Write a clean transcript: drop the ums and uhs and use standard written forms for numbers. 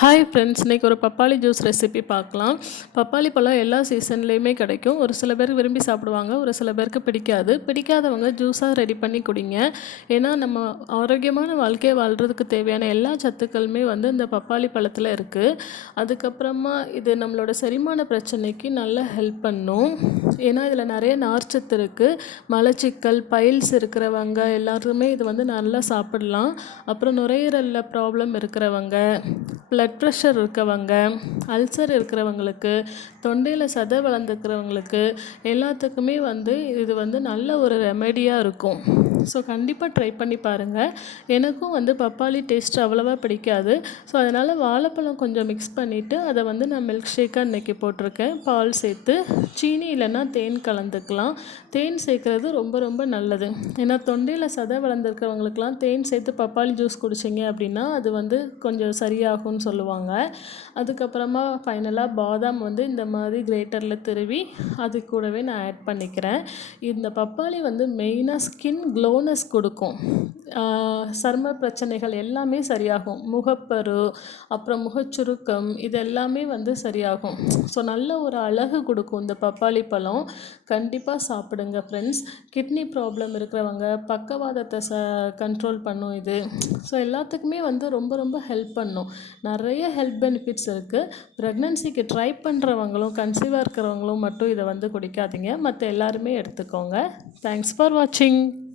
Hi friends, இன்றைக்கி ஒரு பப்பாளி ஜூஸ் ரெசிபி பார்க்கலாம். பப்பாளி பழம் எல்லா சீசன்லேயுமே கிடைக்கும். ஒரு சில பேர் விரும்பி சாப்பிடுவாங்க, ஒரு சில பேருக்கு பிடிக்காது. பிடிக்காதவங்க ஜூஸாக ரெடி பண்ணி குடிங்க. ஏன்னா நம்ம ஆரோக்கியமான வாழ்க்கையை வாழ்கிறதுக்கு தேவையான எல்லா சத்துக்களுமே இந்த பப்பாளி பழத்தில் இருக்குது. அதுக்கப்புறமா இது நம்மளோட செரிமான பிரச்சனைக்கு நல்லா ஹெல்ப் பண்ணும். ஏன்னா இதில் நிறைய நார்ச்சத்து இருக்குது. மலச்சிக்கல், பைல்ஸ் இருக்கிறவங்க எல்லாருமே இது நல்லா சாப்பிடலாம். அப்புறம் நுரையீரலில் ப்ராப்ளம் இருக்கிறவங்க, பிளட் ப்ரெஷர் இருக்கவங்க, அல்சர் இருக்கிறவங்களுக்கு, தொண்டையில் சதை வளர்ந்துருக்கிறவங்களுக்கு எல்லாத்துக்குமே இது நல்ல ஒரு ரெமெடியாக இருக்கும். ஸோ கண்டிப்பாக ட்ரை பண்ணி பாருங்கள். எனக்கும் பப்பாளி டேஸ்ட் அவ்வளோவா பிடிக்காது. ஸோ அதனால் வாழைப்பழம் கொஞ்சம் மிக்ஸ் பண்ணிவிட்டு அதை நான் மில்க் ஷேக்காக இன்றைக்கி போட்டிருக்கேன். பால் சேர்த்து, சீனி இல்லைன்னா தேன் கலந்துக்கலாம். தேன் சேர்க்குறது ரொம்ப ரொம்ப நல்லது. ஏன்னா தொண்டையில் சதை வளர்ந்துருக்கிறவங்களுக்குலாம் தேன் சேர்த்து பப்பாளி ஜூஸ் குடிச்சிங்க அப்படின்னா அது கொஞ்சம் சரியாகும்னு சொல்லுவாங்க. அதுக்கப்புறமா ஃபைனலாக பாதாம் இந்த மாதிரி கிரேட்டரில் திருவி அது கூடவே நான் ஆட் பண்ணிக்கிறேன். இந்த பப்பாளி மெயினாக ஸ்கின் க்ளோனஸ் கொடுக்கும். சரும பிரச்சனைகள் எல்லாமே சரியாகும். முகப்பரு, அப்புறம் முகச்சுருக்கம், இது எல்லாமே சரியாகும். ஸோ நல்ல ஒரு அழகு கொடுக்கும் இந்த பப்பாளி பழம். கண்டிப்பாக சாப்பிடுங்க ஃப்ரெண்ட்ஸ். கிட்னி ப்ராப்ளம் இருக்கிறவங்க, பக்கவாதத்தை கண்ட்ரோல் பண்ணும் இது. ஸோ எல்லாத்துக்குமே ரொம்ப ரொம்ப ஹெல்ப் பண்ணும். நிறைய ஹெல்த் பெனிஃபிட்ஸ் இருக்குது. ப்ரெக்னன்சிக்கு ட்ரை பண்ணுறவங்களும், கன்சீவாக இருக்கிறவங்களும் மட்டும் இதை குடிக்காதீங்க. மற்ற எல்லாருமே எடுத்துக்கோங்க. தேங்க்ஸ் ஃபார் வாட்சிங்.